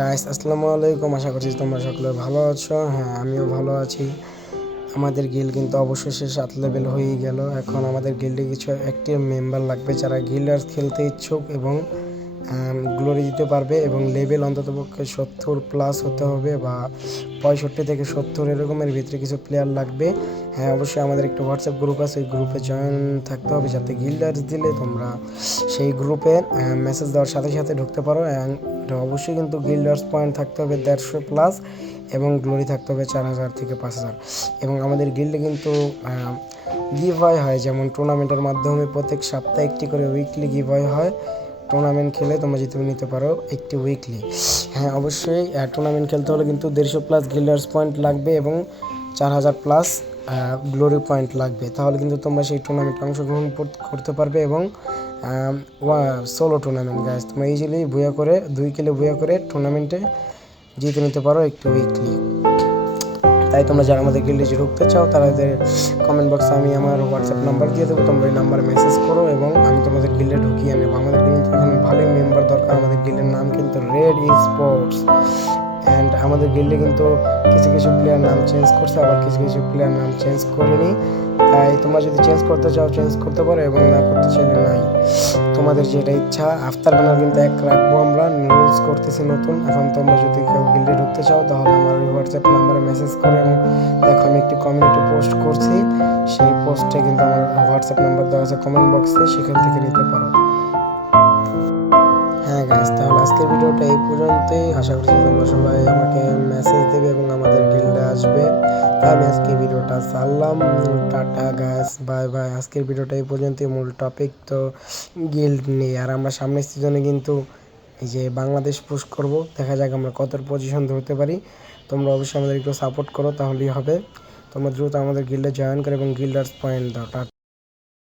Guys আসসালামু আলাইকুম, আশা করছি তোমরা সকলে ভালো আছো। হ্যাঁ, আমিও ভালো আছি। আমাদের গিল্ড কিন্তু অবশেষে 7 লেভেল হয়ে গেল। এখন আমাদের গিল্ডে কিছু অ্যাক্টিভ মেম্বার লাগবে যারা গিল্ডার্স খেলতে ইচ্ছুক এবং গ্লোরি দিতে পারবে, এবং লেভেল অন্ততপক্ষে 70+ হতে হবে বা 65 থেকে 70 এরকমের ভিতরে কিছু প্লেয়ার লাগবে। হ্যাঁ, অবশ্যই আমাদের একটা হোয়াটসঅ্যাপ গ্রুপ আছে, ওই গ্রুপে জয়েন থাকতে হবে যাতে গিল্ডার্স দিলে তোমরা সেই গ্রুপে মেসেজ দেওয়ার সাথে সাথে ঢুকতে পারো। অবশ্যই কিন্তু গিল্ডার্স পয়েন্ট থাকতে হবে 150+ এবং গ্লোরি থাকতে হবে 4000 থেকে 5000। এবং আমাদের গিল্ডে কিন্তু গিভওয়ে হয়, যেমন টুর্নামেন্টের মাধ্যমে প্রত্যেক সপ্তাহে একটি করে উইকলি গিভওয়ে হয়। টুর্নামেন্ট খেলে তোমরা জিতে নিতে পারো একটি উইকলি। হ্যাঁ, অবশ্যই টুর্নামেন্ট খেলতে হলে কিন্তু 150+ গিল্ডার্স পয়েন্ট লাগবে এবং 4000+ গ্লোরি পয়েন্ট লাগবে, তাহলে কিন্তু তোমরা সেই টুর্নামেন্টে অংশগ্রহণ করতে পারবে। এবং সোলো টুর্নামেন্ট গাইস, তোমরা ইজিলি বুয়া করে 2 কিলো বুয়া করে টুর্নামেন্টে জিতে নিতে পারো একটু উইকলি। তাই তোমরা যারা আমাদের গিল্ডে ঢুকতে চাও তাদের কমেন্ট বক্সে আমি আমার হোয়াটসঅ্যাপ নাম্বার দিয়ে দেবো, তোমরা এই নাম্বারে মেসেজ করো এবং আমি তোমাদের গিল্ডে ঢুকিয়ে নেবো। আমাদের কিন্তু এখন ভালোই মেম্বার দরকার। আমাদের গিল্ডের নাম কিন্তু রেড স্পোর্টস। অ্যান্ড আমাদের গিল্ডে কিন্তু কিছু কিছু প্লেয়ার নাম চেঞ্জ করছে, আবার কিছু কিছু প্লেয়ার নাম চেঞ্জ করেনি। তাই তোমরা যদি চেঞ্জ করতে চাও চেঞ্জ করতে পারো, এবং না করতে চাইলে নাই, তোমাদের যেটা ইচ্ছা। আফতার ব্যানার কিন্তু এক রাখবো, আমরা রুলস করতেছি নতুন। এখন তোমরা যদি কেউ গিল্ডে ঢুকতে চাও তাহলে আমার হোয়াটসঅ্যাপ নাম্বারে মেসেজ করো, এবং দেখো আমি একটি কমিউনিটি পোস্ট করছি, সেই পোস্টে কিন্তু আমার হোয়াটসঅ্যাপ নাম্বার দেওয়া আছে কমেন্ট বক্সে, সেখান থেকে নিতে পারো। হ্যাঁ গাইস, তাহলে আজকের ভিডিওটা এই পর্যন্তই। আশা করছি তোমরা সবাই আমাকে মেসেজ দেবে এবং আমাদের গিল্ডে আসবে। তাই আমি আজকে ভিডিওটা ছাড়লাম। Tata guys, bye bye. আজকের ভিডিওটা এই পর্যন্তই। মূল টপিক তো গিল্ড নিয়ে, আর আমরা সামনের সিজনে কিন্তু এই যে বাংলাদেশ পুশ করব, দেখা যাক আমরা কত পজিশন ধরতে পারি। তোমরা অবশ্যই আমাদের একটু সাপোর্ট করো, তাহলেই হবে। তোমরা দ্রুত আমাদের গিল্ডে জয়েন করো এবং গিল্ডার্স পয়েন্ট দাও।